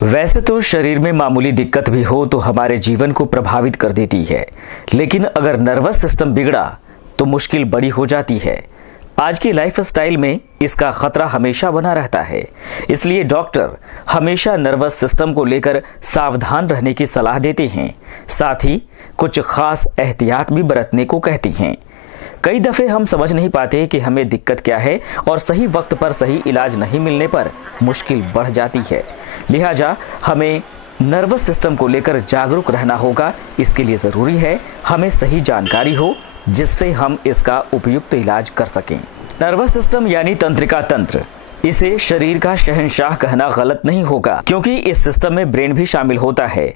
वैसे तो शरीर में मामूली दिक्कत भी हो तो हमारे जीवन को प्रभावित कर देती है, लेकिन अगर नर्वस सिस्टम बिगड़ा तो मुश्किल बड़ी हो जाती है। आज की लाइफस्टाइल में इसका खतरा हमेशा बना रहता है, इसलिए डॉक्टर हमेशा नर्वस सिस्टम को लेकर सावधान रहने की सलाह देते हैं। साथ ही कुछ खास एहतियात भी बरतने को कहती हैं। कई दफे हम समझ नहीं पाते कि हमें दिक्कत क्या है और सही वक्त पर सही इलाज नहीं मिलने पर मुश्किल बढ़ जाती है। लिहाजा हमें नर्वस सिस्टम को लेकर जागरूक रहना होगा। इसके लिए जरूरी है हमें सही जानकारी हो जिससे हम इसका उपयुक्त इलाज कर सकें। नर्वस सिस्टम यानी तंत्रिका तंत्र, इसे शरीर का शहंशाह कहना गलत नहीं होगा, क्योंकि इस सिस्टम में ब्रेन भी शामिल होता है।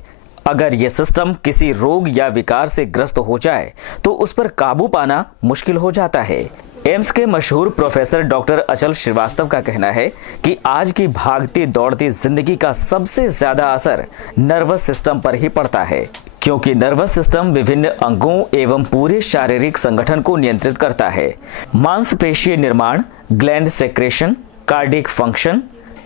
अगर यह सिस्टम किसी रोग या विकार से ग्रस्त हो जाए तो उस पर काबू पाना मुश्किल हो जाता है। एम्स के मशहूर प्रोफेसर डॉक्टर अचल श्रीवास्तव का कहना है कि आज की भागती दौड़ती जिंदगी का सबसे ज्यादा असर नर्वस सिस्टम पर ही पड़ता है, क्योंकि नर्वस सिस्टम विभिन्न अंगों एवं पूरे शारीरिक संगठन को नियंत्रित करता है। मांसपेशीय निर्माण, gland secretion, cardiac function,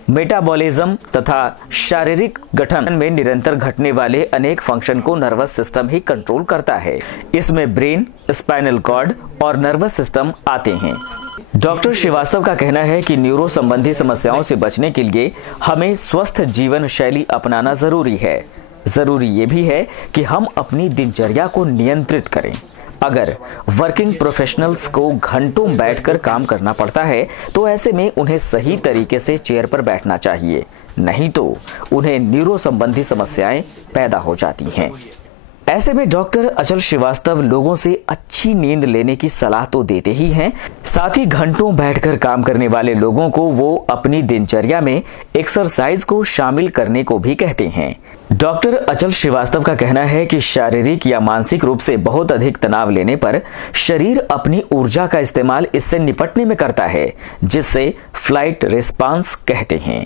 metabolism तथा शारीरिक गठन में निरंतर घटने वाले अनेक फंक्शन को नर्वस सिस्टम ही कंट्रोल करता है। इसमें ब्रेन, स्पाइनल कॉर्ड और नर्वस सिस्टम आते हैं। डॉक्टर श्रीवास्तव का कहना है कि न्यूरो संबंधी समस्याओं से बचने के लिए हमें स्वस्थ जीवन शैली अपनाना जरूरी है। जरूरी ये भी है कि हम अपनी दिनचर्या को नियंत्रित करें। अगर वर्किंग प्रोफेशनल्स को घंटों बैठकर काम करना पड़ता है तो ऐसे में उन्हें सही तरीके से चेयर पर बैठना चाहिए, नहीं तो उन्हें न्यूरो संबंधी समस्याएं पैदा हो जाती हैं। ऐसे में डॉक्टर अचल श्रीवास्तव लोगों से अच्छी नींद लेने की सलाह तो देते ही हैं, साथ ही घंटों बैठकर काम करने वाले लोगों को वो अपनी दिनचर्या में एक्सरसाइज को शामिल करने को भी कहते हैं। डॉक्टर अचल श्रीवास्तव का कहना है कि शारीरिक या मानसिक रूप से बहुत अधिक तनाव लेने पर शरीर अपनी ऊर्जा का इस्तेमाल इससे निपटने में करता है, जिससे फ्लाइट रिस्पांस कहते हैं।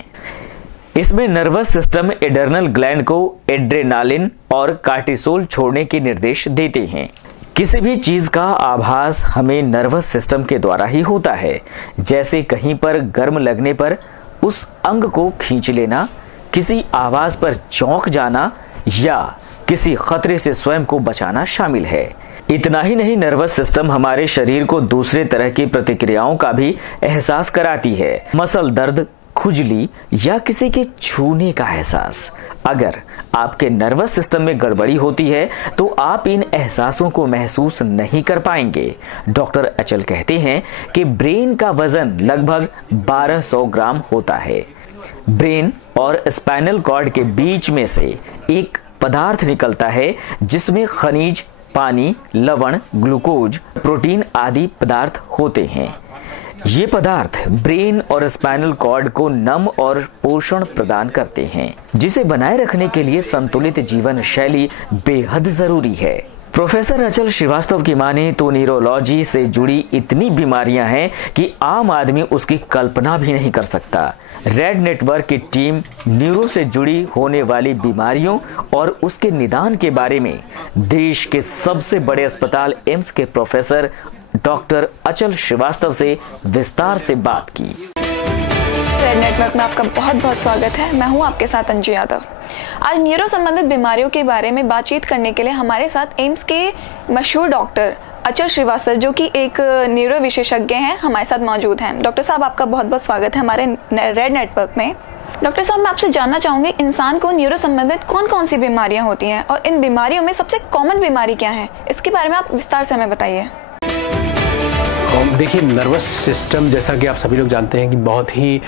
इसमें नर्वस सिस्टम एड्रेनल ग्लैंड को एड्रेनालिन और कार्टिसोल छोड़ने के निर्देश देते हैं। किसी भी चीज का आभास हमें नर्वस सिस्टम के द्वारा ही होता है, जैसे कहीं पर गर्म लगने पर उस अंग को खींच लेना, किसी आवाज पर चौंक जाना या किसी खतरे से स्वयं को बचाना शामिल है। इतना ही नहीं, नर्वस सिस्टम हमारे शरीर को दूसरे तरह की प्रतिक्रियाओं का भी एहसास कराती है। मसल दर्द, खुजली या किसी के छूने का एहसास। अगर आपके नर्वस सिस्टम में गड़बड़ी होती है तो आप इन एहसासों को महसूस नहीं कर पाएंगे। डॉक्टर अचल कहते हैं कि ब्रेन का वजन लगभग 1200 ग्राम होता है। ब्रेन और स्पाइनल कॉर्ड के बीच में से एक पदार्थ निकलता है जिसमें खनिज, पानी, लवण, ग्लूकोज, प्रोटीन आदि पदार्थ होते हैं। ये पदार्थ ब्रेन और स्पाइनल कॉर्ड को नम और पोषण प्रदान करते हैं, जिसे बनाए रखने के लिए संतुलित जीवन शैली बेहद जरूरी है। प्रोफेसर अचल श्रीवास्तव की माने तो न्यूरोलॉजी से जुड़ी इतनी बीमारियां हैं कि आम आदमी उसकी कल्पना भी नहीं कर सकता। रेड नेटवर्क की टीम न्यूरो से जुड़ी होने वाली बीमारियों और उसके निदान के बारे में देश के सबसे बड़े अस्पताल एम्स के प्रोफेसर डॉक्टर अचल श्रीवास्तव से विस्तार से बात की। रेड नेटवर्क में आपका बहुत बहुत स्वागत है। मैं हूं आपके साथ अंजू यादव। आज न्यूरो संबंधित बीमारियों के बारे में बातचीत करने के लिए हमारे साथ एम्स के मशहूर डॉक्टर अचल श्रीवास्तव, जो कि एक न्यूरो विशेषज्ञ हैं, हमारे साथ मौजूद हैं। डॉक्टर साहब, आपका बहुत बहुत स्वागत है हमारे रेड नेटवर्क में। डॉक्टर साहब, मैं आपसे जानना चाहूंगी, इंसान को न्यूरो संबंधित कौन कौन सी बीमारियां होती हैं और इन बीमारियों में सबसे कॉमन बीमारी क्या है, इसके बारे में आप विस्तार से हमें बताइए। देखिए, नर्वस सिस्टम जैसा कि आप सभी लोग जानते हैं कि बहुत ही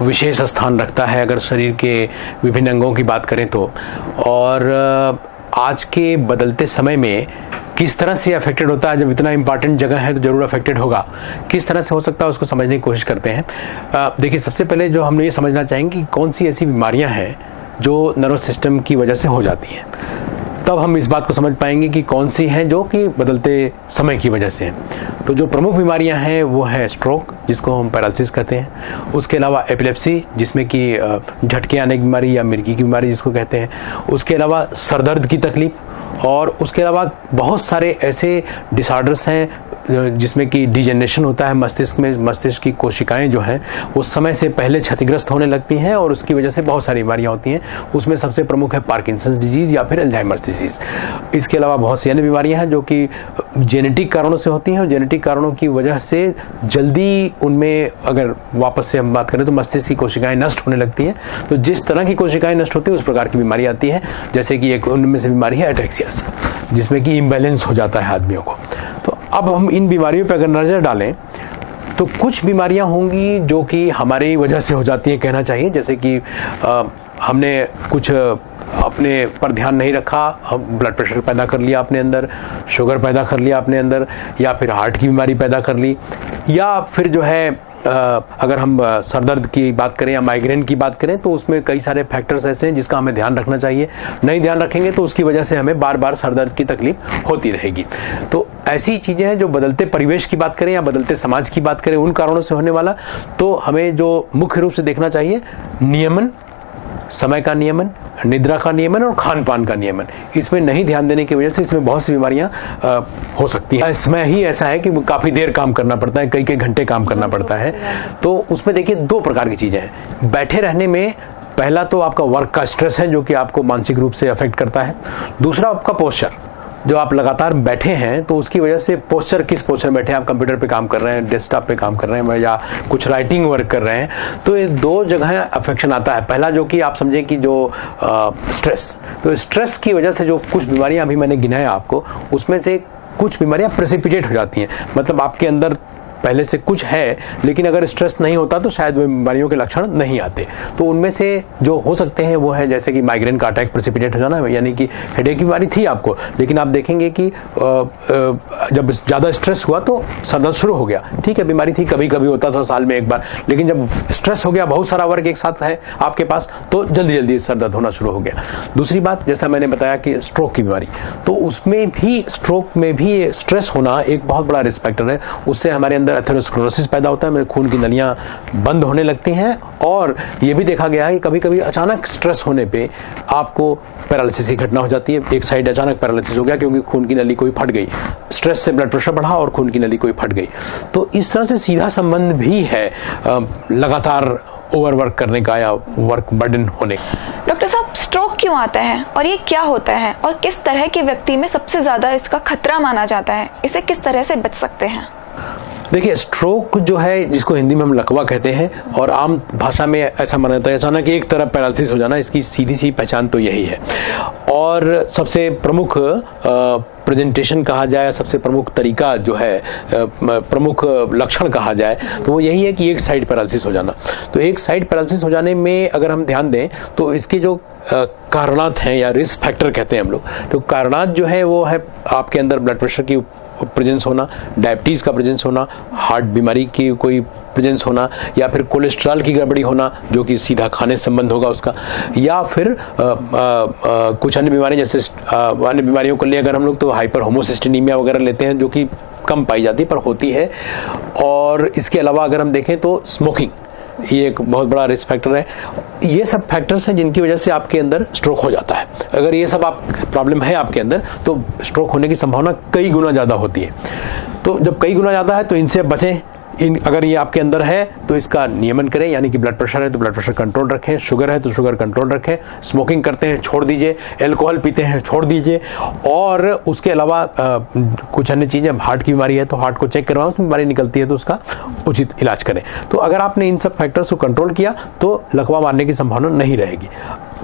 विशेष स्थान रखता है अगर शरीर के विभिन्न अंगों की बात करें तो। और आज के बदलते समय में किस तरह से अफेक्टेड होता है, जब इतना इम्पॉर्टेंट जगह है तो जरूर अफेक्टेड होगा, किस तरह से हो सकता है उसको समझने की कोशिश करते हैं। देखिए, सबसे पहले जो हम ये समझना चाहेंगे कि कौन सी ऐसी बीमारियां हैं जो नर्वस सिस्टम की वजह से हो जाती हैं, तब हम इस बात को समझ पाएंगे कि कौन सी हैं जो कि बदलते समय की वजह से हैं। तो जो प्रमुख बीमारियां हैं वो है स्ट्रोक, जिसको हम पैरालिसिस कहते हैं। उसके अलावा एपिलेप्सी, जिसमें कि झटके आने की बीमारी या मिर्गी की बीमारी जिसको कहते हैं। उसके अलावा सरदर्द की तकलीफ, और उसके अलावा बहुत सारे ऐसे डिसऑर्डर्स हैं जिसमें कि डिजेनरेशन होता है मस्तिष्क में, मस्तिष्क की कोशिकाएं जो हैं वो समय से पहले क्षतिग्रस्त होने लगती हैं और उसकी वजह से बहुत सारी बीमारियां होती हैं। उसमें सबसे प्रमुख है पार्किंसंस डिजीज़ या फिर अल्जाइमर्स डिजीज़। इसके अलावा बहुत सी अन्य बीमारियां हैं जो कि जेनेटिक कारणों से होती हैं और जेनेटिक कारणों की वजह से जल्दी उनमें, अगर वापस से हम बात करें तो मस्तिष्क की कोशिकाएं नष्ट होने लगती हैं। तो जिस तरह की कोशिकाएं नष्ट होती हैं उस प्रकार की बीमारी आती है। जैसे कि एक उनमें से बीमारी है एटेक्सियास, जिसमें कि इम्बैलेंस हो जाता है आदमियों को। तो अब हम इन बीमारियों पर अगर नजर डालें तो कुछ बीमारियां होंगी जो कि हमारी वजह से हो जाती हैं, कहना चाहिए। जैसे कि हमने कुछ अपने पर ध्यान नहीं रखा, हम ब्लड प्रेशर पैदा कर लिया अपने अंदर, शुगर पैदा कर लिया अपने अंदर, या फिर हार्ट की बीमारी पैदा कर ली, या फिर जो है अगर हम सर दर्द की बात करें या माइग्रेन की बात करें तो उसमें कई सारे फैक्टर्स ऐसे हैं जिसका हमें ध्यान रखना चाहिए। नहीं ध्यान रखेंगे तो उसकी वजह से हमें बार बार सर दर्द की तकलीफ होती रहेगी। तो ऐसी चीज़ें हैं जो बदलते परिवेश की बात करें या बदलते समाज की बात करें, उन कारणों से होने वाला। तो हमें जो मुख्य रूप से देखना चाहिए, नियमन, समय का नियमन, निद्रा का नियमन और खान पान का नियमन। इसमें नहीं ध्यान देने की वजह से इसमें बहुत सी बीमारियां हो सकती हैं। समय ही ऐसा है कि काफ़ी देर काम करना पड़ता है, कई कई घंटे काम करना पड़ता है। तो उसमें देखिए दो प्रकार की चीज़ें हैं। बैठे रहने में पहला तो आपका वर्क का स्ट्रेस है जो कि आपको मानसिक रूप से अफेक्ट करता है। दूसरा आपका पोस्चर, जो आप लगातार बैठे हैं तो उसकी वजह से पोस्चर, किस पोस्चर बैठे हैं, आप कंप्यूटर पे काम कर रहे हैं, डेस्कटॉप पे काम कर रहे हैं या कुछ राइटिंग वर्क कर रहे हैं, तो ये दो जगह अफेक्शन आता है। पहला जो कि आप समझें कि जो स्ट्रेस, तो स्ट्रेस की वजह से जो कुछ बीमारियां अभी मैंने गिनाया आपको, उसमें से कुछ बीमारियां प्रेसिपिटेट हो जाती हैं। मतलब आपके अंदर पहले से कुछ है लेकिन अगर स्ट्रेस नहीं होता तो शायद वो बीमारियों के लक्षण नहीं आते। तो उनमें से जो हो सकते हैं वो है जैसे कि माइग्रेन का अटैक प्रेसिपिटेट हो जाना, यानी कि हेडेक की बीमारी थी आपको, लेकिन आप देखेंगे कि जब ज़्यादा स्ट्रेस हुआ तो सर दर्द शुरू हो गया। ठीक है, बीमारी थी, कभी कभी होता था साल में एक बार, लेकिन जब स्ट्रेस हो गया, बहुत सारा वर्क एक साथ है आपके पास, तो जल्दी जल्दी सर दर्द होना शुरू हो गया। दूसरी बात, जैसा मैंने बताया कि स्ट्रोक की बीमारी, तो उसमें भी, स्ट्रोक में भी स्ट्रेस होना एक बहुत बड़ा रिस्क फैक्टर है। उससे हमारे अंदर एथेरोस्क्लेरोसिस पैदा होता है, खून की नलियां बंद होने लगती हैं। और ये भी देखा गया है कि कभी कभी अचानक स्ट्रेस होने पे आपको पैरालिसिस की घटना हो जाती है। एक साइड अचानक पैरालिसिस हो गया क्योंकि खून की नली कोई फट गई, स्ट्रेस से ब्लड प्रेशर बढ़ा और खून की नली कोई फट गई। तो इस तरह से सीधा संबंध भी है लगातार ओवरवर्क करने का या वर्क बर्डन होने का। डॉक्टर साहब, स्ट्रोक क्यों आता है और ये क्या होता है और किस तरह के व्यक्ति में सबसे ज्यादा इसका खतरा माना जाता है? इसे किस तरह से बच सकते हैं? देखिए, स्ट्रोक जो है, जिसको हिंदी में हम लकवा कहते हैं और आम भाषा में ऐसा माना जाता है अचानक एक तरफ पैरालिसिस हो जाना, इसकी सीधी सी पहचान तो यही है। और सबसे प्रमुख प्रेजेंटेशन कहा जाए, सबसे प्रमुख तरीका जो है, प्रमुख लक्षण कहा जाए तो वो यही है कि एक साइड पैरालिसिस हो जाना। तो एक साइड पैरालिसिस हो जाने में अगर हम ध्यान दें तो इसके जो कारणात हैं या रिस्क फैक्टर कहते हैं हम लोग, तो कारणात जो है वो है आपके अंदर ब्लड प्रेशर की प्रेजेंस होना, डायबिटीज़ का प्रेजेंस होना, हार्ट बीमारी की कोई प्रेजेंस होना, या फिर कोलेस्ट्रॉल की गड़बड़ी होना जो कि सीधा खाने से संबंध होगा उसका, या फिर कुछ अन्य बीमारी, जैसे अन्य बीमारियों को ले अगर हम लोग तो हाइपर होमोसिस्टेनीमिया वगैरह लेते हैं जो कि कम पाई जाती है पर होती है। और इसके अलावा अगर हम देखें तो स्मोकिंग, ये एक बहुत बड़ा रिस्क फैक्टर है। ये सब फैक्टर्स हैं जिनकी वजह से आपके अंदर स्ट्रोक हो जाता है। अगर ये सब आप प्रॉब्लम है आपके अंदर तो स्ट्रोक होने की संभावना कई गुना ज़्यादा होती है। तो जब कई गुना ज़्यादा है तो इनसे बचें। अगर ये आपके अंदर है तो इसका नियमन करें, यानी कि ब्लड प्रेशर है तो ब्लड प्रेशर कंट्रोल रखें, शुगर है तो शुगर कंट्रोल रखें, स्मोकिंग करते हैं छोड़ दीजिए, अल्कोहल पीते हैं छोड़ दीजिए, और उसके अलावा कुछ अन्य चीज़ें, हार्ट की बीमारी है तो हार्ट को चेक करवाएं, उसमें बीमारी निकलती है तो उसका उचित इलाज करें। तो अगर आपने इन सब फैक्टर्स को कंट्रोल किया तो लकवा मारने की संभावना नहीं रहेगी।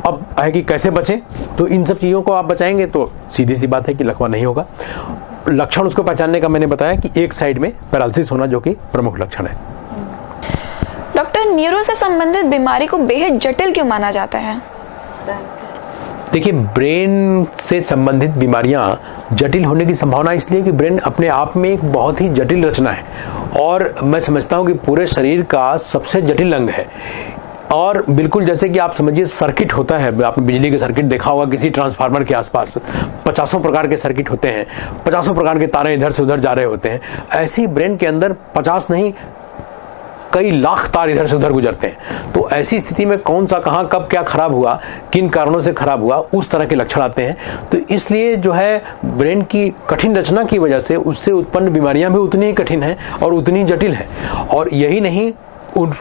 अब है कि कैसे बचें, तो इन सब चीज़ों को आप बचाएंगे तो सीधी सी बात है कि लकवा नहीं होगा। लक्षण उसको पहचानने का मैंने बताया कि एक साइड में पैरालिसिस होना जो कि प्रमुख लक्षण है। डॉक्टर, न्यूरो से संबंधित बीमारी को बेहद जटिल क्यों माना जाता है? देखिए, ब्रेन से संबंधित बीमारियां जटिल होने की संभावना इसलिए कि ब्रेन अपने आप में एक बहुत ही जटिल रचना है और मैं समझता हूं कि पूरे शरीर का सबसे जटिल अंग है। और बिल्कुल जैसे कि आप समझिए सर्किट होता है, आपने बिजली के सर्किट देखा होगा किसी ट्रांसफार्मर के आसपास 50 प्रकार के सर्किट होते हैं, 50 प्रकार के तारे इधर से उधर जा रहे होते हैं। ऐसे ही ब्रेन के अंदर 50 नहीं, कई लाख तार इधर से उधर गुजरते हैं। तो ऐसी स्थिति में कौन सा कहाँ कब क्या खराब हुआ, किन कारणों से खराब हुआ, उस तरह के लक्षण आते हैं। तो इसलिए जो है ब्रेन की कठिन रचना की वजह से उससे उत्पन्न बीमारियां भी उतनी ही कठिन हैं और उतनी ही जटिल हैं। और यही नहीं,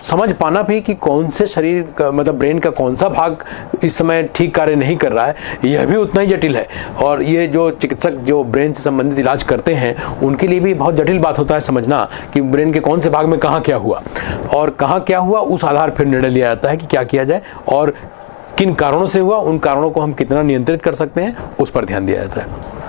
समझ पाना भी कि कौन से शरीर का मतलब ब्रेन का कौन सा भाग इस समय ठीक कार्य नहीं कर रहा है, यह भी उतना ही जटिल है। और ये जो चिकित्सक जो ब्रेन से संबंधित इलाज करते हैं उनके लिए भी बहुत जटिल बात होता है समझना कि ब्रेन के कौन से भाग में कहाँ क्या हुआ, और कहाँ क्या हुआ उस आधार पर निर्णय लिया जाता है कि क्या किया जाए और किन कारणों से हुआ, उन कारणों को हम कितना नियंत्रित कर सकते हैं उस पर ध्यान दिया जाता है।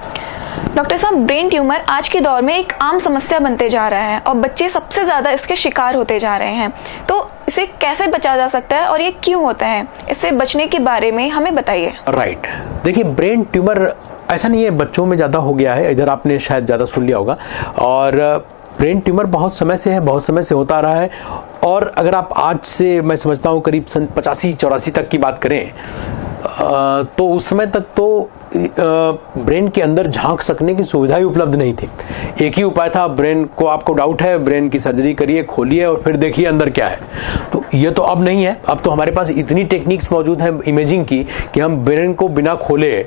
डॉक्टर साहब, ब्रेन ट्यूमर आज के दौर में एक आम समस्या बनते जा रहा है और बच्चे सबसे ज्यादा इसके शिकार होते जा रहे हैं। तो इसे कैसे बचा जा सकता है और ये क्यों होता है, इससे बचने के बारे में हमें बताइए। राइट, देखिए ब्रेन ट्यूमर ऐसा नहीं है बच्चों में ज्यादा हो गया है, इधर आपने शायद ज्यादा सुन लिया होगा। और ब्रेन ट्यूमर बहुत समय से है, बहुत समय से होता रहा है। और अगर आप आज से मैं समझता हूँ करीब सन 85-84 तक की बात करें तो उस समय तक तो ब्रेन के अंदर झांक सकने की सुविधा ही उपलब्ध नहीं थी। एक ही उपाय था, ब्रेन को आपको डाउट है, ब्रेन की सर्जरी करिए, खोलिए और फिर देखिए अंदर क्या है। तो ये तो अब नहीं है। अब तो हमारे पास इतनी टेक्निक्स मौजूद हैं इमेजिंग की कि हम ब्रेन को बिना खोले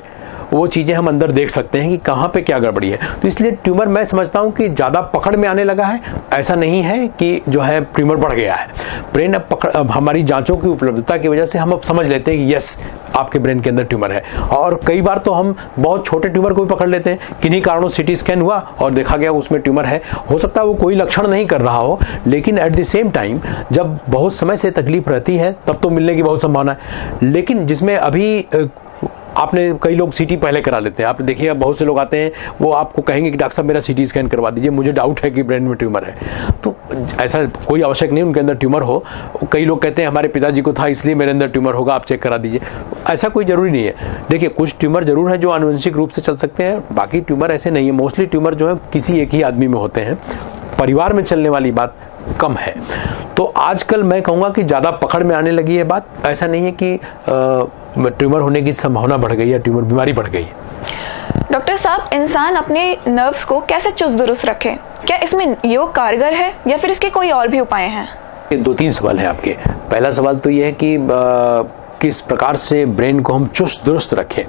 वो चीज़ें हम अंदर देख सकते हैं कि कहाँ पे क्या गड़बड़ी है। तो इसलिए ट्यूमर मैं समझता हूँ कि ज़्यादा पकड़ में आने लगा है। ऐसा नहीं है कि जो है ट्यूमर बढ़ गया है। ब्रेन अब हमारी जांचों की उपलब्धता की वजह से हम अब समझ लेते हैं कि यस आपके ब्रेन के अंदर ट्यूमर है। और कई बार तो हम बहुत छोटे ट्यूमर को भी पकड़ लेते हैं, किन्हीं कारणों सीटी स्कैन हुआ और देखा गया उसमें ट्यूमर है। हो सकता है वो कोई लक्षण नहीं कर रहा हो, लेकिन एट द सेम टाइम जब बहुत समय से तकलीफ रहती है तब तो मिलने की बहुत संभावना है। लेकिन जिसमें अभी आपने कई लोग सीटी पहले करा लेते हैं। आप देखिए बहुत से लोग आते हैं, वो आपको कहेंगे कि डॉक्टर साहब मेरा सीटी स्कैन करवा दीजिए, मुझे डाउट है कि ब्रेन में ट्यूमर है। तो ऐसा कोई आवश्यक नहीं उनके अंदर ट्यूमर हो। कई लोग कहते हैं हमारे पिताजी को था इसलिए मेरे अंदर ट्यूमर होगा, आप चेक करा दीजिए। ऐसा कोई जरूरी नहीं है। देखिए कुछ ट्यूमर जरूर है जो आनुवंशिक रूप से चल सकते हैं, बाकी ट्यूमर ऐसे नहीं है। मोस्टली ट्यूमर जो है किसी एक ही आदमी में होते हैं, परिवार में चलने वाली बात कम है। तो आजकल मैं कहूँगा कि ज़्यादा पकड़ में आने लगी है बात। ऐसा नहीं है कि ट्यूमर होने की संभावना बढ़ गई है, ट्यूमर बीमारी बढ़ गई है। डॉक्टर साहब, इंसान अपने नर्व्स को कैसे चुस्त दुरुस्त रखे? क्या इसमें योग कारगर है या फिर इसके कोई और भी उपाय हैं? 2-3 सवाल है आपके। पहला सवाल तो यह है कि किस प्रकार से ब्रेन को हम चुस्त दुरुस्त रखें।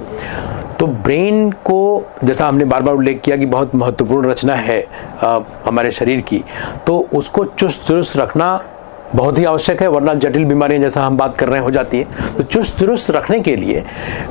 तो ब्रेन को जैसा हमने बार बार उल्लेख किया कि बहुत महत्वपूर्ण रचना है हमारे शरीर की, तो उसको चुस्त दुरुस्त रखना बहुत ही आवश्यक है, वरना जटिल बीमारियां जैसा हम बात कर रहे हैं हो जाती है। तो चुस्त दुरुस्त रखने के लिए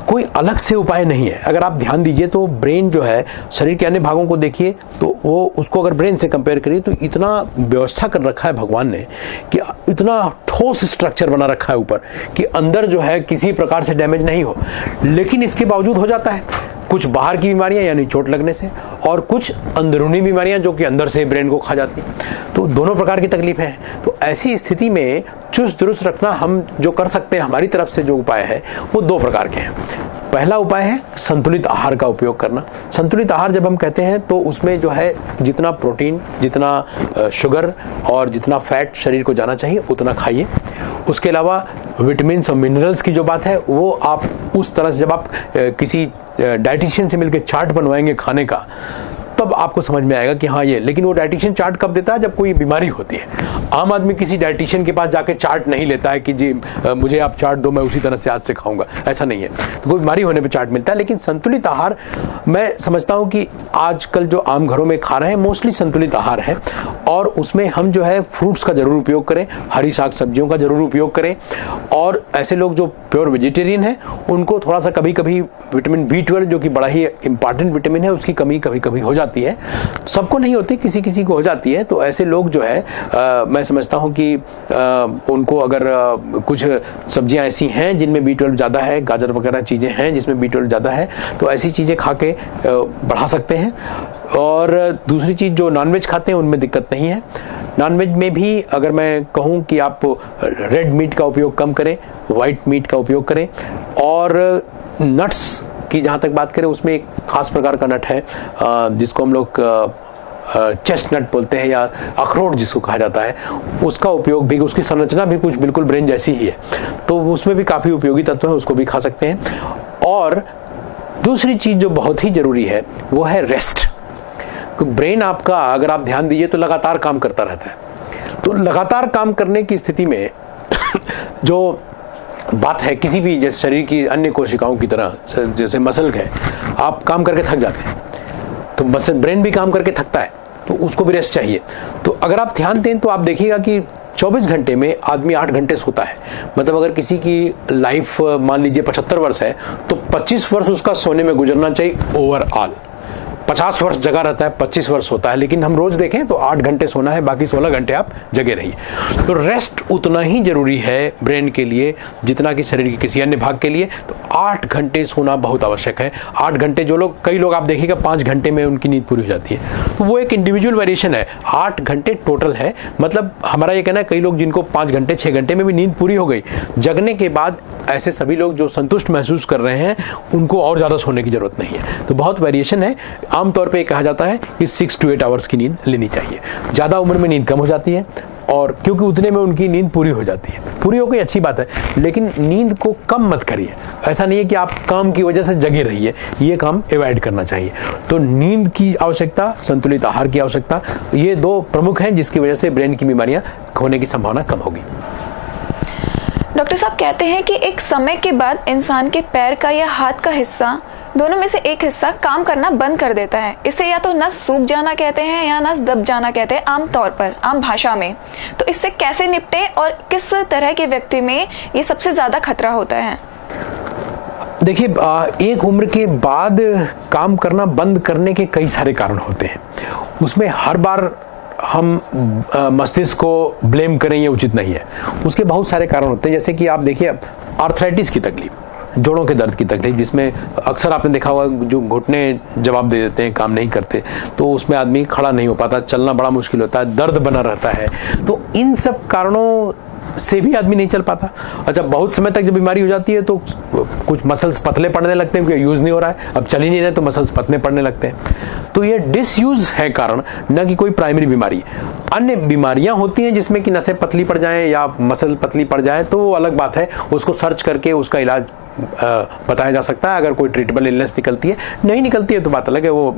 कोई अलग से उपाय नहीं है। अगर आप ध्यान दीजिए तो ब्रेन जो है, शरीर के अन्य भागों को देखिए तो वो उसको अगर ब्रेन से कंपेयर करिए तो इतना व्यवस्था कर रखा है भगवान ने कि इतना ठोस स्ट्रक्चर बना रखा है ऊपर कि अंदर जो है किसी प्रकार से डैमेज नहीं हो। लेकिन इसके बावजूद हो जाता है कुछ बाहर की बीमारियां यानी चोट लगने से, और कुछ अंदरूनी बीमारियां जो कि अंदर से ब्रेन को खा जाती हैं। तो दोनों प्रकार की तकलीफें हैं। तो ऐसी स्थिति में चुस्त दुरुस्त रखना हम जो कर सकते हैं, हमारी तरफ से जो उपाय है वो 2 प्रकार के हैं। पहला उपाय है संतुलित आहार का उपयोग करना। संतुलित आहार जब हम कहते हैं तो उसमें जो है जितना प्रोटीन, जितना शुगर और जितना फैट शरीर को जाना चाहिए उतना खाइए। उसके अलावा विटामिन और मिनरल्स की जो बात है वो आप उस तरह से जब आप किसी डाइटिशियन से मिलकर चार्ट बनवाएंगे खाने का, तब आपको समझ में आएगा कि हाँ ये। लेकिन वो डाइटिशियन चार्ट कब देता है? जब कोई बीमारी होती है। आम आदमी किसी डाइटिशियन के पास जाके चार्ट नहीं लेता है कि जी मुझे आप चार्ट दो, मैं उसी तरह से आज से खाऊंगा। ऐसा नहीं है। तो कोई बीमारी होने पे चार्ट मिलता है। लेकिन संतुलित आहार मैं समझता हूँ कि आजकल जो आम घरों में खा रहे हैं मोस्टली संतुलित आहार है, और उसमें हम जो है फ्रूट्स का जरूर उपयोग करें, हरी साग सब्जियों का जरूर उपयोग करें। और ऐसे लोग जो प्योर वेजिटेरियन है उनको थोड़ा सा कभी कभी विटामिन B12 जो कि बड़ा ही इंपॉर्टेंट विटामिन है उसकी कमी कभी कभी हो जाती है। सबको नहीं होती, किसी किसी को हो जाती है। तो ऐसे लोग जो है मैं समझता हूं कि उनको अगर कुछ सब्जियां ऐसी हैं जिनमें B12 ज़्यादा है, गाजर वगैरह चीज़ें हैं जिसमें B12 ज़्यादा है, तो ऐसी चीज़ें खा के बढ़ा सकते हैं। और दूसरी चीज़ जो नॉनवेज खाते हैं उनमें दिक्कत नहीं है। नॉनवेज में भी अगर मैं कहूँ कि आप रेड मीट का उपयोग कम करें, वाइट मीट का उपयोग करें। और नट्स की जहाँ तक बात करें उसमें एक खास प्रकार का नट है जिसको हम लोग चेस्टनट बोलते हैं या अखरोट जिसको कहा जाता है, उसका उपयोग भी, उसकी संरचना भी कुछ बिल्कुल ब्रेन जैसी ही है, तो उसमें भी काफ़ी उपयोगी तत्व है, उसको भी खा सकते हैं। और दूसरी चीज़ जो बहुत ही ज़रूरी है वो है रेस्ट। ब्रेन आपका अगर आप ध्यान दीजिए तो लगातार काम करता रहता है, तो लगातार काम करने की स्थिति में जो बात है, किसी भी जैसे शरीर की अन्य कोशिकाओं की तरह, जैसे मसल है, आप काम करके थक जाते हैं, तो मसल ब्रेन भी काम करके थकता है, तो उसको भी रेस्ट चाहिए। तो अगर आप ध्यान दें तो आप देखिएगा कि 24 घंटे में आदमी 8 घंटे सोता है। मतलब अगर किसी की लाइफ मान लीजिए 75 वर्ष है तो 25 वर्ष उसका सोने में गुजरना चाहिए ओवरऑल। 50 वर्ष जगा रहता है, 25 वर्ष होता है, लेकिन हम रोज देखें तो 8 घंटे सोना है, बाकी 16 घंटे आप जगे रहिए। तो रेस्ट उतना ही जरूरी है ब्रेन के लिए जितना कि शरीर के किसी अन्य भाग के लिए। तो 8 घंटे सोना बहुत आवश्यक है। 8 घंटे, जो लोग, कई लोग आप देखिएगा 5 घंटे में उनकी नींद पूरी हो जाती है, तो वो एक इंडिविजुअल वेरिएशन है। 8 घंटे टोटल है। मतलब हमारा ये कहना है, कई लोग जिनको 5 घंटे 6 घंटे में भी नींद पूरी हो गई जगने के बाद, ऐसे सभी लोग जो संतुष्ट महसूस कर रहे हैं उनको और ज़्यादा सोने की जरूरत नहीं है। तो बहुत वेरिएशन है। आमतौर पे कहा जाता है कि 6 to 8 आवर्स की नींद लेनी चाहिए। ज़्यादा उम्र में नींद कम हो जाती है, और क्योंकि उतने में उनकी नींद पूरी हो जाती है। पूरी हो गई अच्छी बात है, लेकिन नींद को कम मत करिए। ऐसा नहीं है कि आप काम की वजह से जगे रहिए, ये काम अवॉइड करना चाहिए। तो नींद की आवश्यकता, संतुलित आहार की आवश्यकता, ये 2 प्रमुख हैं जिसकी वजह से ब्रेन की बीमारियां होने की संभावना कम होगी। डॉक्टर साहब कहते हैं कि एक समय के बाद इंसान के पैर का या हाथ का हिस्सा, दोनों में से एक हिस्सा काम करना बंद कर देता है। इसे या तो नस सूख जाना कहते हैं या नस दब जाना कहते हैं, आमतौर पर, आम भाषा में। तो इससे कैसे निपटे और किस तरह के व्यक्ति में ये सबसे ज्यादा खतरा होता है? देखिए, एक उम्र के बाद काम करना बंद करने के कई सारे कारण होते हैं। उसमें हर बार हम मस्तिष्क को ब्लेम करें ये उचित नहीं है। उसके बहुत सारे कारण होते हैं। जैसे कि आप देखिए, आर्थराइटिस की तकलीफ, जोड़ों के दर्द की तकलीफ, जिसमें अक्सर आपने देखा होगा जो घुटने जवाब दे देते हैं, काम नहीं करते, तो उसमें आदमी खड़ा नहीं हो पाता, चलना बड़ा मुश्किल होता है, दर्द बना रहता है। तो इन सब कारणों से भी आदमी नहीं चल पाता। अच्छा, बहुत समय तक जब बीमारी हो जाती है तो कुछ मसल्स पतले पड़ने लगते हैं, क्योंकि यूज नहीं हो रहा है, अब चल ही नहीं रहे तो मसल्स पतले पड़ने लगते हैं। तो ये डिसयूज है कारण, न कि कोई प्राइमरी बीमारी। अन्य बीमारियां होती हैं जिसमें कि नसें पतली पड़ जाएं या मसल पतली पड़ जाए, तो वो अलग बात है, उसको सर्च करके उसका इलाज बताया जा सकता है। अगर कोई ट्रीटेबल इलनेस निकलती है, नहीं निकलती है तो बात अलग है। वो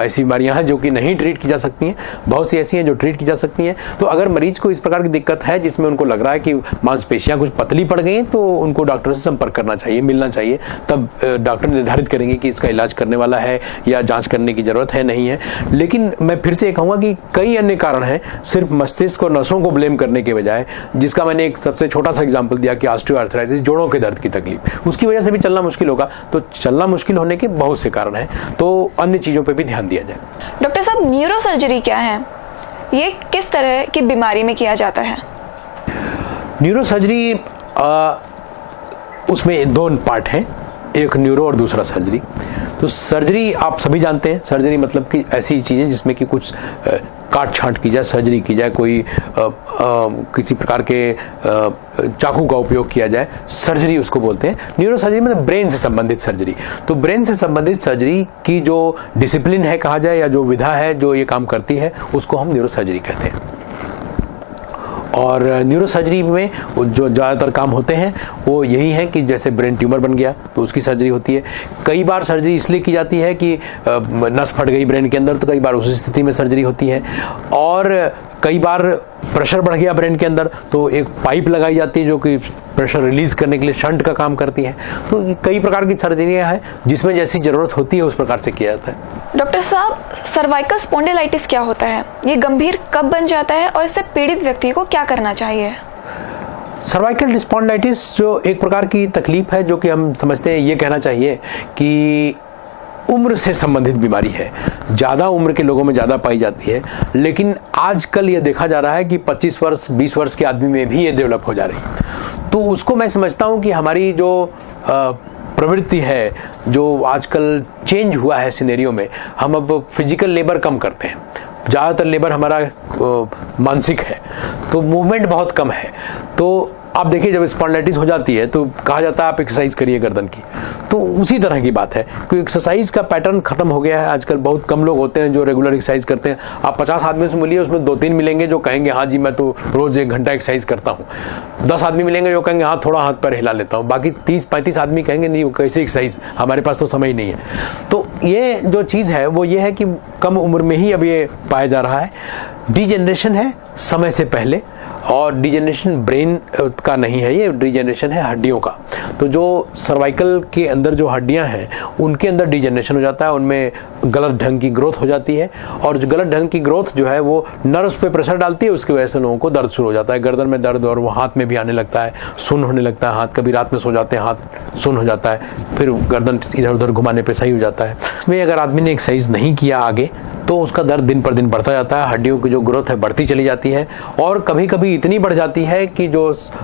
ऐसी बीमारियां हैं जो कि नहीं ट्रीट की जा सकती हैं, बहुत सी ऐसी हैं जो ट्रीट की जा सकती हैं। तो अगर मरीज को इस प्रकार की दिक्कत है जिसमें उनको लग रहा है कि मांसपेशियां कुछ पतली पड़ गई, तो उनको डॉक्टर से संपर्क करना चाहिए, मिलना चाहिए। तब डॉक्टर निर्धारित करेंगे कि इसका इलाज करने वाला है या जांच करने की जरूरत है, नहीं है। लेकिन मैं फिर से कहूंगा कि कई अन्य कारण हैं, सिर्फ मस्तिष्क और नसों को ब्लेम करने के बजाय, जिसका मैंने एक सबसे छोटा सा एग्जाम्पल दिया कि ऑस्टियोआर्थराइटिस, जोड़ों के दर्द की तकलीफ, उसकी वजह से भी चलना मुश्किल होगा। तो चलना मुश्किल होने के बहुत से कारण हैं, तो अन्य चीजों पे भी ध्यान दिया जाए। डॉक्टर साहब, न्यूरोसर्जरी क्या है? ये किस तरह की बीमारी में किया जाता है? न्यूरोसर्जरी, उसमें 2 पार्ट हैं, एक न्यूरो और दूसरा सर्जरी। तो सर्जरी आप सभी जानते हैं, सर्जरी मतलब कि ऐसी चीजें जिसमें कि कुछ काट छांट की जाए, सर्जरी की जाए, कोई किसी प्रकार के चाकू का उपयोग किया जाए, सर्जरी उसको बोलते हैं। न्यूरो सर्जरी मतलब ब्रेन से संबंधित सर्जरी। तो ब्रेन से संबंधित सर्जरी की जो डिसिप्लिन है कहा जाए, या जो विधा है जो ये काम करती है, उसको हम न्यूरो सर्जरी कहते हैं। और न्यूरो सर्जरी में जो ज़्यादातर काम होते हैं वो यही है कि जैसे ब्रेन ट्यूमर बन गया तो उसकी सर्जरी होती है। कई बार सर्जरी इसलिए की जाती है कि नस फट गई ब्रेन के अंदर, तो कई बार उस स्थिति में सर्जरी होती है। और कई बार प्रेशर बढ़ गया ब्रेन के अंदर तो एक पाइप लगाई जाती है जो कि प्रेशर रिलीज करने के लिए शंट का काम करती है। तो कई प्रकार की सर्जरियां हैं जिसमें जैसी जरूरत होती है उस प्रकार से किया जाता है। डॉक्टर साहब, सर्वाइकल स्पॉन्डिलाइटिस क्या होता है? ये गंभीर कब बन जाता है और इससे पीड़ित व्यक्ति को क्या करना चाहिए? सर्वाइकल स्पॉन्डिलाइटिस जो एक प्रकार की तकलीफ है, जो कि हम समझते हैं, ये कहना चाहिए कि उम्र से संबंधित बीमारी है, ज़्यादा उम्र के लोगों में ज़्यादा पाई जाती है। लेकिन आजकल ये देखा जा रहा है कि 25 वर्ष 20 वर्ष के आदमी में भी ये डेवलप हो जा रही है। तो उसको मैं समझता हूँ कि हमारी जो प्रवृत्ति है, जो आजकल चेंज हुआ है सिनेरियो में, हम अब फिजिकल लेबर कम करते हैं, ज़्यादातर लेबर हमारा मानसिक है, तो मूवमेंट बहुत कम है। तो आप देखिए जब स्पॉन्डिलाइटिस हो जाती है तो कहा जाता है आप एक्सरसाइज करिए गर्दन की, तो उसी तरह की बात है कि एक्सरसाइज का पैटर्न खत्म हो गया है। आजकल बहुत कम लोग होते हैं जो रेगुलर एक्सरसाइज करते हैं। आप 50 आदमी से मिलिए, उसमें 2-3 मिलेंगे जो कहेंगे हाँ जी मैं तो रोज 1 घंटा एक्सरसाइज करता हूँ। 10 आदमी मिलेंगे जो कहेंगे हाँ थोड़ा हाथ पैर हिला लेता हूँ। बाकी 30-35 आदमी कहेंगे नहीं कैसे एक्सरसाइज, हमारे पास तो समय ही नहीं है। तो ये जो चीज़ है वो ये है कि कम उम्र में ही अब ये पाया जा रहा है। डिजेनरेशन है समय से पहले, और डिजेनरेशन ब्रेन का नहीं है, ये डिजेनरेशन है हड्डियों का। तो जो सर्वाइकल के अंदर जो हड्डियां हैं उनके अंदर डिजेनरेशन हो जाता है, उनमें गलत ढंग की ग्रोथ हो जाती है, और जो गलत ढंग की ग्रोथ जो है वो नर्व्स पे प्रेशर डालती है, उसकी वजह से लोगों को दर्द शुरू हो जाता है, गर्दन में दर्द, और वो हाथ में भी आने लगता है, सुन्न होने लगता है हाथ। कभी रात में सो जाते हैं हाथ सुन्न हो जाता है, फिर गर्दन इधर उधर घुमाने पर सही हो जाता है। इसमें अगर आदमी ने एक्सरसाइज नहीं किया आगे तो उसका दर्द दिन पर दिन बढ़ता जाता है, हड्डियों की जो ग्रोथ है बढ़ती चली जाती है, और कभी कभी इतनी बढ़ जाती है कि जो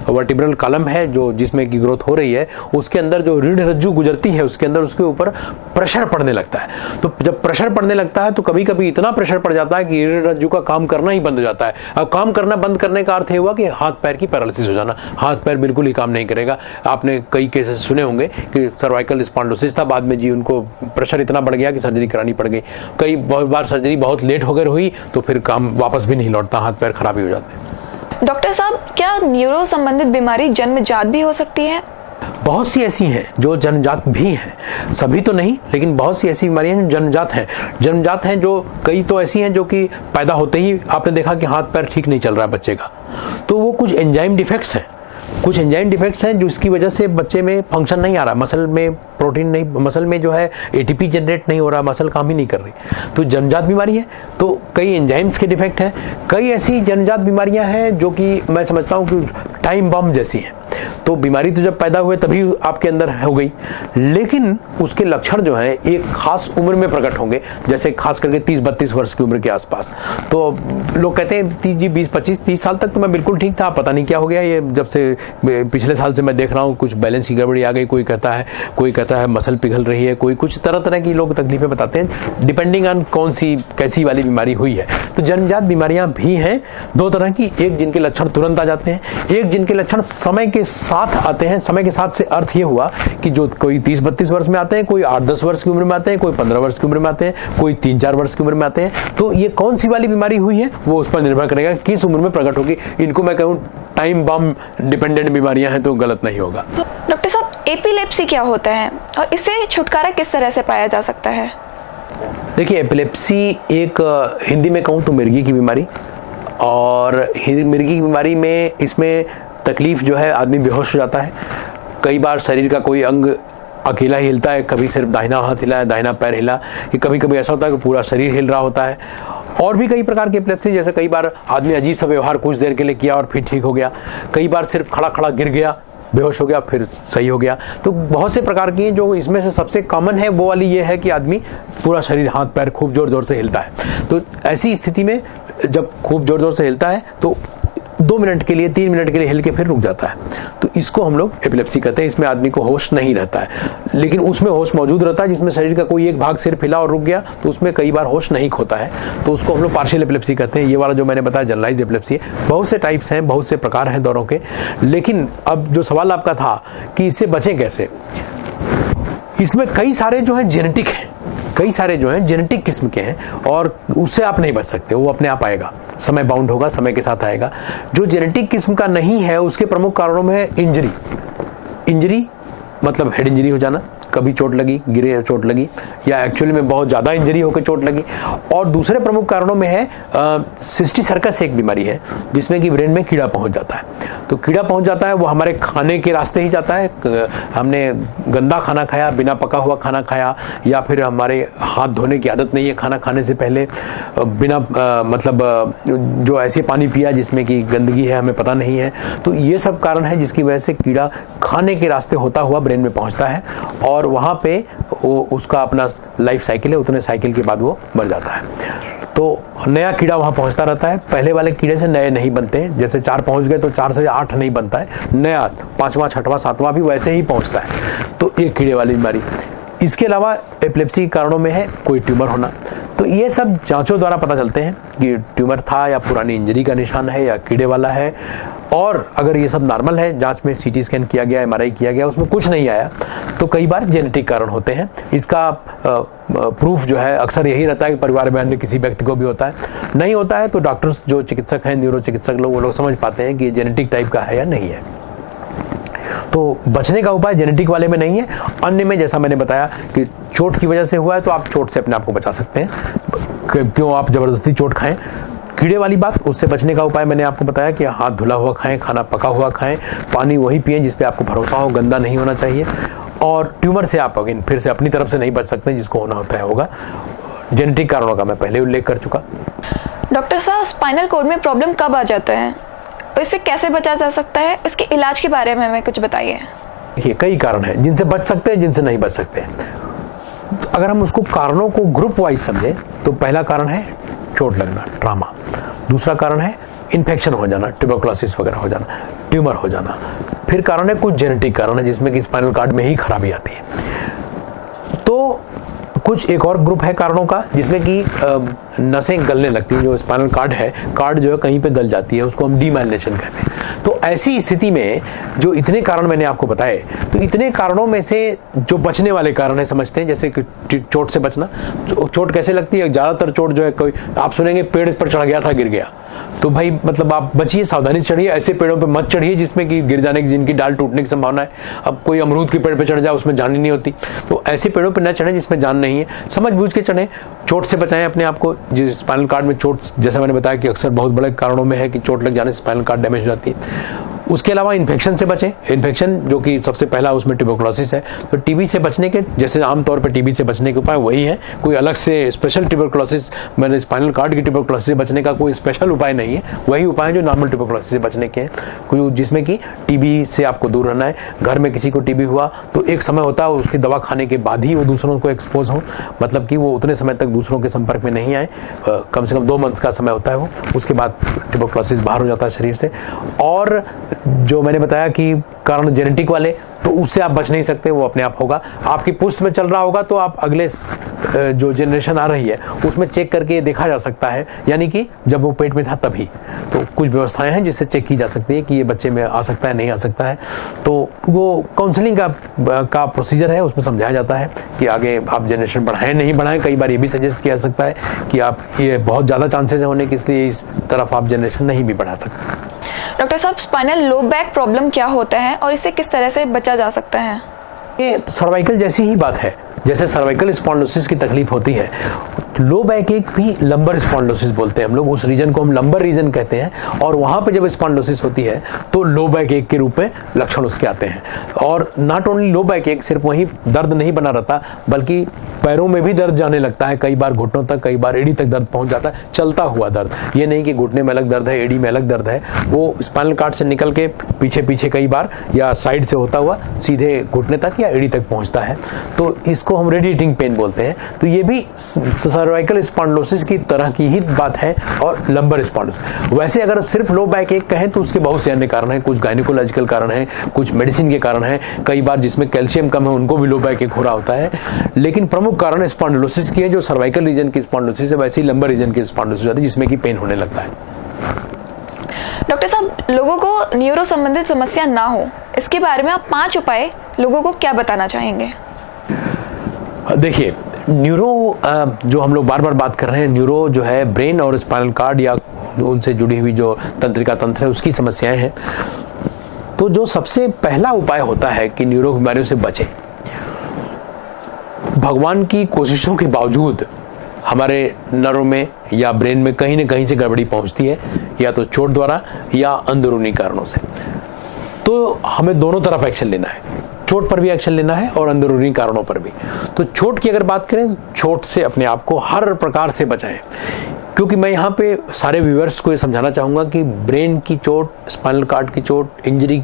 वर्टिब्रल कॉलम है जो जिसमें की ग्रोथ हो रही है उसके अंदर जो रीढ़ रज्जु गुजरती है उसके अंदर उसके ऊपर प्रेशर पड़ने लगता है। तो जब प्रेशर पड़ने लगता है तो कभी कभी इतना प्रेशर पड़ जाता है कि रीढ़ रज्जु का काम करना ही बंद हो जाता है। अब काम करना बंद करने का अर्थ हुआ कि हाथ पैर की पैरालिसिस हो जाना, हाथ पैर बिल्कुल ही काम नहीं करेगा। आपने कई केसेस सुने होंगे कि सर्वाइकल स्पॉन्डिलोसिस था, बाद में जी उनको प्रेशर इतना बढ़ गया कि सर्जरी करानी पड़ गई। कई बार सर्जरी बहुत लेट होकर हुई तो फिर काम वापस भी नहीं लौटता, हाथ पैर खराब ही हो जाते हैं। डॉक्टर साहब, क्या न्यूरो संबंधित बीमारी जन्मजात भी हो सकती है? बहुत सी ऐसी हैं जो जन्मजात भी हैं, सभी तो नहीं, लेकिन बहुत सी ऐसी बीमारियां जो जन्मजात हैं जो कई तो ऐसी हैं जो कि पैदा होते ही आपने देखा कि हाथ पैर ठीक नहीं चल रहा है बच्चे का, तो वो कुछ एंजाइम डिफेक्ट्स हैं, कुछ एंजाइम डिफेक्ट्स हैं जिसकी वजह से बच्चे में फंक्शन नहीं आ रहा, मसल में प्रोटीन नहीं, मसल में जो है एटीपी जनरेट नहीं हो रहा, मसल काम ही नहीं कर रही, तो जन्मजात बीमारी है। तो कई एंजाइम्स के डिफेक्ट हैं, कई ऐसी जन्मजात बीमारियां हैं जो कि मैं समझता हूं कि टाइम बम जैसी हैं। तो बीमारी तो जब पैदा हुए तभी आपके अंदर हो गई, लेकिन उसके लक्षण जो हैं एक खास उम्र में प्रकट होंगे, जैसे खास करके 30-32 वर्ष की उम्र के आसपास। तो लोग कहते हैं जी 20-25-30 साल तक तो मैं बिल्कुल ठीक था, पता नहीं क्या हो गया, ये जब से पिछले साल से मैं देख रहा हूँ कुछ बैलेंस की गड़बड़ी आ गई। कोई कहता है मसल पिघल रही है, कोई कुछ तरह तरह की लोग तकलीफें बताते हैं, डिपेंडिंग ऑन कौन सी कैसी वाली बीमारी हुई है। तो जन्मजात बीमारियां भी हैं दो तरह की, एक जिनके लक्षण तुरंत आ जाते हैं, एक जिनके लक्षण समय के साथ आते हैं। समय के साथ से अर्थ ये हुआ कि जो कोई 30-32 वर्ष में आते हैं, कोई 8-10 वर्ष की उम्र में आते हैं, कोई 15 वर्ष की उम्र में आते हैं, कोई 3-4 वर्ष की उम्र में आते हैं। तो ये कौन सी वाली बीमारी हुई है वो उस पर निर्भर करेगा किस उम्र में प्रकट होगी। इनको मैं कहूँ टाइम बम डिपेंडेंट बीमारियां हैं तो गलत नहीं होगा। डॉक्टर साहब, एपिलेप्सी क्या होता है और इससे छुटकारा किस तरह से पाया जा सकता है? देखिए, एपिलेप्सी एक हिंदी में कहूँ तो मिर्गी की बीमारी, और मिर्गी की बीमारी में इसमें तकलीफ जो है आदमी बेहोश हो जाता है। कई बार शरीर का कोई अंग अकेला ही हिलता है, कभी सिर्फ दाहिना हाथ हिला है, दाहिना पैर हिला, ये कभी कभी ऐसा होता है कि पूरा शरीर हिल रहा होता है। और भी कई प्रकार की एपिलेप्सी, जैसे कई बार आदमी अजीब सा व्यवहार कुछ देर के लिए किया और फिर ठीक हो गया, कई बार सिर्फ खड़ा खड़ा गिर गया, बेहोश हो गया, फिर सही हो गया। तो बहुत से प्रकार की हैं, जो इसमें से सबसे कॉमन है वो वाली ये है कि आदमी पूरा शरीर हाथ पैर खूब जोर जोर से हिलता है। तो ऐसी स्थिति में जब खूब जोर जोर से हिलता है तो 2 मिनट के लिए 3 मिनट के लिए हिल के फिर रुक जाता है, तो इसको हम लोग एपिलेप्सी कहते हैं। इसमें आदमी को होश नहीं रहता है, लेकिन उसमें होश मौजूद रहता है। जिसमें शरीर का कोई एक भाग सिर्फ हिला और रुक गया तो उसमें कई बार होश नहीं खोता है, तो उसको हम लोग पार्शियल एपिलेप्सी कहते हैं। ये वाला जो मैंने बताया जनरलाइज्ड एपिलेप्सी है। बहुत से टाइप्स हैं, बहुत से प्रकार हैं दौरों के, लेकिन अब जो सवाल आपका था कि इससे बचें कैसे, इसमें कई सारे जो है जेनेटिक हैं, कई सारे जो हैं जेनेटिक किस्म के हैं, और उससे आप नहीं बच सकते, वो अपने आप आएगा, समय बाउंड होगा, समय के साथ आएगा। जो जेनेटिक किस्म का नहीं है उसके प्रमुख कारणों में है इंजरी मतलब हेड इंजरी हो जाना, कभी चोट लगी, गिरे चोट लगी, या एक्चुअली में बहुत ज़्यादा इंजरी होकर चोट लगी। और दूसरे प्रमुख कारणों में है सिस्टिक सर्कस, एक बीमारी है जिसमें कि ब्रेन में कीड़ा पहुंच जाता है। तो कीड़ा पहुंच जाता है वो हमारे खाने के रास्ते ही जाता है, हमने गंदा खाना खाया, बिना पका हुआ खाना खाया, या फिर हमारे हाथ धोने की आदत नहीं है खाना खाने से पहले, बिना मतलब जो ऐसे पानी पिया जिसमें कि गंदगी है हमें पता नहीं है। तो ये सब कारण है जिसकी वजह से कीड़ा खाने के रास्ते होता हुआ ब्रेन में पहुंचता है, और वहां पे वो उसका अपना लाइफ साइकिल है, उतने साइकिल के बाद वो मर जाता है। तो नया कीड़ा वहां पहुंचता रहता है, पहले वाले कीड़े से नए नहीं बनते, जैसे 4 पहुंच गए तो 4 से 8 नहीं बनता है, नया 5वां 6वां 7वां भी वैसे ही पहुंचता है। तो एक कीड़े वाली बीमारी। इसके अलावा एपिलेप्सी के कारणों में है कोई ट्यूमर होना, तो ये सब जांचों द्वारा पता चलते हैं कि ट्यूमर था या पुरानी इंजरी का निशान है या कीड़े वाला है। और अगर ये सब नॉर्मल है, जांच में सीटी स्कैन किया गया, एमआरआई किया गया, उसमें कुछ नहीं आया, तो कई बार जेनेटिक कारण होते हैं। इसका प्रूफ जो है अक्सर यही रहता है कि परिवार में अन्य किसी व्यक्ति को भी होता है। नहीं होता है तो डॉक्टर्स जो चिकित्सक हैं, न्यूरो चिकित्सक लोग, वो लोग समझ पाते हैं कि ये जेनेटिक टाइप का है या नहीं है। तो बचने का उपाय जेनेटिक वाले में नहीं है। अन्य में जैसा मैंने बताया कि चोट की वजह से हुआ है तो आप चोट से अपने आप को बचा सकते हैं। क्यों आप जबरदस्ती चोट खाएं? कीड़े वाली बात, उससे बचने का उपाय मैंने आपको बताया कि हाथ धुला हुआ खाएं, खाना पका हुआ खाएं, पानी वही पिएं जिस पे आपको भरोसा हो, गंदा नहीं होना चाहिए। और ट्यूमर से आप अगेन फिर से अपनी तरफ से नहीं बच सकते, जिसको होना होता है होगा। जेनेटिक कारणों का मैं पहले उल्लेख कर चुका। डॉक्टर साहब, स्पाइनल कॉर्ड में प्रॉब्लम कब आ जाता है, इससे कैसे बचा जा सकता है, इसके इलाज के बारे में हमें कुछ बताइए। देखिए, कई कारण हैं जिनसे बच सकते हैं, जिनसे नहीं बच सकते हैं। अगर हम उसको कारणों को ग्रुप वाइज समझें तो पहला कारण है चोट लगना, ट्रामा। दूसरा कारण है इन्फेक्शन हो जाना, ट्यूबरकुलोसिस वगैरह हो जाना, ट्यूमर हो जाना। फिर कारण है कुछ जेनेटिक कारण है जिसमें कि स्पाइनल कॉर्ड में ही खराबी आती है। तो कुछ एक और ग्रुप है कारणों का जिसमें कि नसें गलने लगती हैं। जो स्पाइनल कार्ड जो है कहीं पे गल जाती है, उसको हम डीमाइलिनेशन कहते हैं। तो ऐसी स्थिति में जो इतने कारण मैंने आपको बताए, तो इतने कारणों में से जो बचने वाले कारण है समझते हैं, जैसे कि चोट से बचना। चोट कैसे लगती है? ज़्यादातर चोट जो है, कोई आप सुनेंगे पेड़ पर चढ़ गया था, गिर गया, तो भाई मतलब आप बचिए, सावधानी से चढ़िए। ऐसे पेड़ों पे मत चढ़िए जिसमें कि गिर जाने की, जिनकी डाल टूटने की संभावना है। अब कोई अमरूद के पेड़ पे चढ़ जाए, उसमें जान ही नहीं होती। तो ऐसे पेड़ों पे न चढ़े जिसमें जान नहीं है, समझ बूझ के चढ़ें। चोट से बचाएं अपने आप को। जिस स्पाइनल कॉर्ड में चोट, जैसा मैंने बताया कि अक्सर बहुत बड़े कारणों में है कि चोट लग जाने से स्पाइनल कॉर्ड डैमेज हो जाती है। उसके अलावा इन्फेक्शन से बचें। इन्फेक्शन जो कि सबसे पहला उसमें ट्यूबरकुलोसिस है। तो टीबी से बचने के, जैसे आमतौर पर टीबी से बचने के उपाय वही है, कोई अलग से स्पेशल ट्यूबरकुलोसिस, मैंने स्पाइनल कॉर्ड की ट्यूबरकुलोसिस से बचने का कोई स्पेशल उपाय नहीं है। वही उपाय जो नॉर्मल ट्यूबरकुलोसिस से बचने के हैं, कोई जिसमें कि टीबी से आपको दूर रहना है। घर में किसी को टीबी हुआ तो एक समय होता है उसकी दवा खाने के बाद ही वो दूसरों को एक्सपोज हो, मतलब कि वो उतने समय तक दूसरों के संपर्क में नहीं आए। कम से कम 2 मंथ का समय होता है वो, उसके बाद ट्यूबरकुलोसिस बाहर हो जाता है शरीर से। और जो मैंने बताया कि कारण जेनेटिक वाले, तो उससे आप बच नहीं सकते, वो अपने आप होगा। आपकी पुश्त में चल रहा होगा तो आप अगले जो जनरेशन आ रही है उसमें चेक करके देखा जा सकता है, यानी कि जब वो पेट में था तभी। तो कुछ व्यवस्थाएं हैं जिससे चेक की जा सकती है कि ये बच्चे में आ सकता है, नहीं आ सकता है। तो वो काउंसलिंग का प्रोसीजर है, उसमें समझाया जाता है कि आगे आप जनरेशन बढ़ाएं नहीं बढ़ाएं। कई बार ये भी सजेस्ट किया जा सकता है कि आप, ये बहुत ज़्यादा चांसेस है होने की, इसलिए इस तरफ आप जनरेशन नहीं भी बढ़ा सकते। डॉक्टर साहब, स्पाइनल लो बैक प्रॉब्लम क्या होता है और इससे किस तरह से बचा जा सकता है? ये सर्वाइकल जैसी ही बात है। जैसे सर्वाइकल स्पॉन्डिलोसिस की तकलीफ होती है, लो बैक एक भी लंबर स्पॉन्डिलोसिस बोलते हैं हम लोग, उस रीजन को हम लंबर रीजन कहते हैं। और वहां पे जब स्पॉन्डिलोसिस होती है तो लो बैक एक के रूप में लक्षण उसके आते हैं। और नॉट ओनली लो बैक एक, सिर्फ वही दर्द नहीं बना रहता, बल्कि पैरों में भी दर्द जाने लगता है, कई बार घुटनों तक, कई बार एड़ी तक दर्द पहुंच जाता है, चलता हुआ दर्द। ये नहीं कि घुटने में अलग दर्द है, एड़ी में अलग दर्द है, वो स्पाइनल कॉर्ड से निकल के पीछे पीछे कई बार या साइड से होता हुआ सीधे घुटने तक या एड़ी तक पहुंचता है। तो इसको हम रेडिएटिंग पेन बोलते हैं। तो ये भी सर्वाइकल स्पॉन्डिलोसिस की तरह की ही बात है और लंबर स्पॉन्डिलोसिस। वैसे अगर सिर्फ लो बैक एक कहें तो उसके बहुत से अन्य कारण हैं, कुछ गायनिकोलॉजिकल कारण हैं, कुछ मेडिसिन के कारण हैं, कई बार जिसमें कैल्शियम कम है उनको भी लो बैक एक हो रहा होता है। लेकिन प्रमुख कारण स्पॉन्डिलोसिस की है, जो सर्वाइकल रीजन की स्पॉन्डिलोसिस है, वैसे ही लंबर रीजन की स्पॉन्डिलोसिस होती है जिसमें कि पेन होने लगता है। डॉक्टर साहब, लोगों को न्यूरो संबंधित समस्या ना हो, इसके बारे में आप 5 उपाय लोगों को क्या बताना चाहेंगे? देखिए, न्यूरो जो हम लोग बार बार बात कर रहे हैं, न्यूरो जो है ब्रेन और स्पाइनल कॉर्ड या उनसे जुड़ी हुई जो तंत्रिका तंत्र है उसकी समस्याएं हैं। तो जो सबसे पहला उपाय होता है कि न्यूरो बीमारियों से बचें, भगवान की कोशिशों के बावजूद हमारे नर्व में या ब्रेन में कहीं न कहीं से गड़बड़ी पहुंचती है, या तो चोट द्वारा या अंदरूनी कारणों से। तो हमें दोनों तरफ एक्शन लेना है, चोट पर भी एक्शन लेना है और अंदरूनी कारणों पर भी। तो चोट की अगर बात करें, चोट से अपने आप को हर प्रकार से बचाएं, क्योंकि मैं यहाँ पे सारे व्यूअर्स को ये समझाना चाहूँगा कि ब्रेन की चोट, स्पाइनल कॉर्ड की चोट, इंजरी,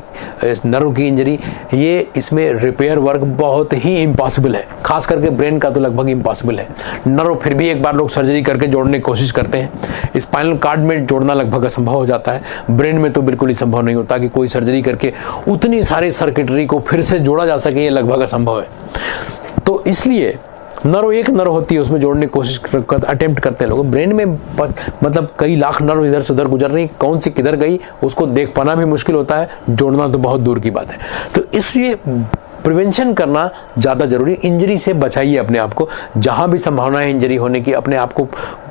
नर्व की इंजरी, ये इसमें रिपेयर वर्क बहुत ही इम्पॉसिबल है। खास करके ब्रेन का तो लगभग इम्पॉसिबल है। नर्व फिर भी एक बार लोग सर्जरी करके जोड़ने की कोशिश करते हैं, स्पाइनल कॉर्ड में जोड़ना लगभग असंभव हो जाता है। ब्रेन में तो बिल्कुल ही संभव नहीं होता कि कोई सर्जरी करके उतनी सारी सर्किटरी को फिर से जोड़ा जा सके, ये लगभग असंभव है। तो इसलिए नर्व एक नर्व होती है, उसमें जोड़ने की कोशिश अटेम्प्ट करते हैं लोग। ब्रेन में मतलब कई लाख नर्व इधर से उधर गुजर रही, कौन सी किधर गई उसको देख पाना भी मुश्किल होता है, जोड़ना तो बहुत दूर की बात है। तो इसलिए प्रिवेंशन करना ज़्यादा जरूरी। इंजरी से बचाइए अपने आप को, जहाँ भी संभावना है इंजरी होने की, अपने आप को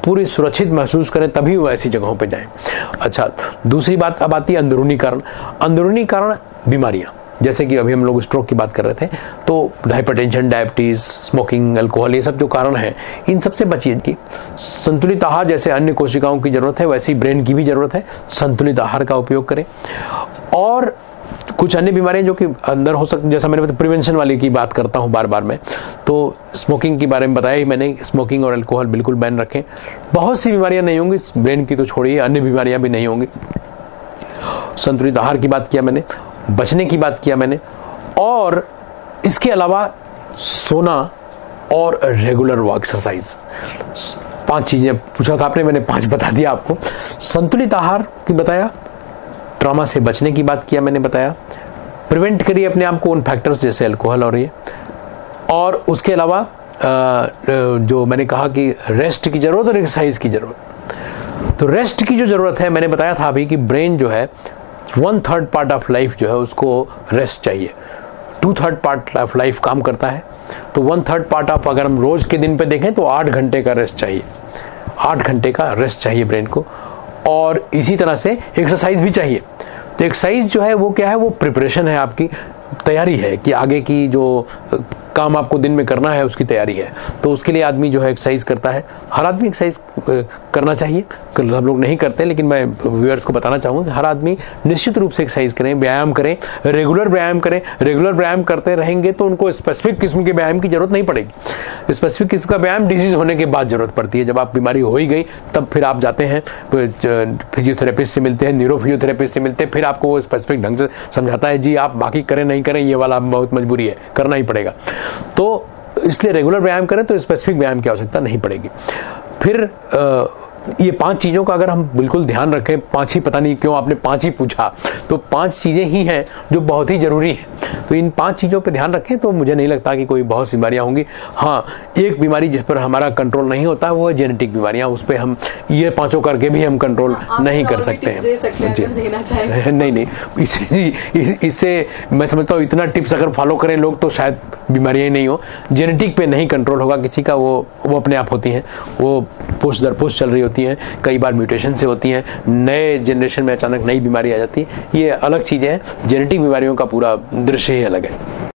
पूरी सुरक्षित महसूस करें, तभी वो ऐसी जगहों पे जाएं। अच्छा, दूसरी बात अब आती है अंदरूनी कारण। अंदरूनी कारण बीमारियाँ, जैसे कि अभी हम लोग स्ट्रोक की बात कर रहे थे, तो हाइपरटेंशन, डायबिटीज़, स्मोकिंग, अल्कोहल, ये सब जो कारण हैं, इन सबसे बचिए। कि संतुलित आहार जैसे अन्य कोशिकाओं की ज़रूरत है, वैसे ही ब्रेन की भी ज़रूरत है, संतुलित आहार का उपयोग करें। और कुछ अन्य बीमारियां जो कि अंदर हो सकती, जैसा मैंने प्रिवेंशन वाली की बात करता हूं बार बार मैं, तो स्मोकिंग के बारे में बताया ही मैंने, स्मोकिंग और अल्कोहल बिल्कुल बैन रखें। बहुत सी बीमारियां नहीं होंगी, ब्रेन की तो छोड़िए, अन्य बीमारियां भी नहीं होंगी। संतुलित आहार की बात किया मैंने, बचने की बात किया मैंने, और इसके अलावा सोना और रेगुलर वॉक, एक्सरसाइज। 5 चीजें पूछा था आपने, मैंने 5 बता दिया आपको। संतुलित आहार की बताया, ट्रॉमा से बचने की बात किया मैंने, बताया। प्रिवेंट करिए अपने आप को उन फैक्टर्स जैसे अल्कोहल और ये, और उसके अलावा जो मैंने कहा कि रेस्ट की जरूरत और एक्सरसाइज की जरूरत। तो रेस्ट की जो जरूरत है, मैंने बताया था अभी कि ब्रेन जो है 1/3 पार्ट ऑफ लाइफ जो है उसको रेस्ट चाहिए, 2/3 पार्ट ऑफ लाइफ काम करता है। तो 1/3 पार्ट ऑफ, अगर हम रोज के दिन पे देखें तो 8 घंटे का रेस्ट चाहिए, 8 घंटे का रेस्ट चाहिए ब्रेन को। और इसी तरह से एक्सरसाइज भी चाहिए। तो एक्सरसाइज जो है वो क्या है, वो प्रिपरेशन है, आपकी तैयारी है कि आगे की जो काम आपको दिन में करना है उसकी तैयारी है। तो उसके लिए आदमी जो है एक्सरसाइज करता है। हर आदमी एक्सरसाइज करना चाहिए, सब लोग नहीं करते, लेकिन मैं व्यूअर्स को बताना चाहूँगा कि हर आदमी निश्चित रूप से एक्सरसाइज करें, व्यायाम करें, रेगुलर व्यायाम करें। रेगुलर व्यायाम करते रहेंगे तो उनको स्पेसिफिक किस्म के व्यायाम की जरूरत नहीं पड़ेगी। स्पेसिफिक किस्म का व्यायाम डिजीज होने के बाद जरूरत पड़ती है। जब आप बीमारी हो ही गई तब फिर आप जाते हैं फिजियोथेरेपिस्ट से मिलते हैं, न्यूरो फिजियोथेरेपिस्ट से मिलते हैं, फिर आपको वो स्पेसिफिक ढंग से समझाता है, जी आप बाकी करें नहीं करें ये वाला बहुत मजबूरी है, करना ही पड़ेगा। तो इसलिए रेगुलर व्यायाम करें तो स्पेसिफिक व्यायाम की आवश्यकता नहीं पड़ेगी। फिर ये 5 चीज़ों का अगर हम बिल्कुल ध्यान रखें, 5 ही, पता नहीं क्यों आपने 5 ही पूछा, तो 5 चीज़ें ही हैं जो बहुत ही ज़रूरी हैं। तो इन 5 चीज़ों पे ध्यान रखें तो मुझे नहीं लगता कि कोई बहुत सी बीमारियाँ होंगी। हाँ, एक बीमारी जिस पर हमारा कंट्रोल नहीं होता वो है जेनेटिक बीमारियाँ, उस पर हम ये 5 करके भी हम कंट्रोल नहीं कर सकते हैं। नहीं, इससे मैं समझता हूँ इतना टिप्स अगर फॉलो करें लोग तो शायद बीमारियाँ ही नहीं हो। जेनेटिक पे नहीं कंट्रोल होगा किसी का, वो अपने आप होती हैं, वो पुश दर पुश चल रही होती हैं, कई बार म्यूटेशन से होती हैं, नए जनरेशन में अचानक नई बीमारी आ जाती है, ये अलग चीज़ें हैं। जेनेटिक बीमारियों का पूरा दृश्य ही अलग है।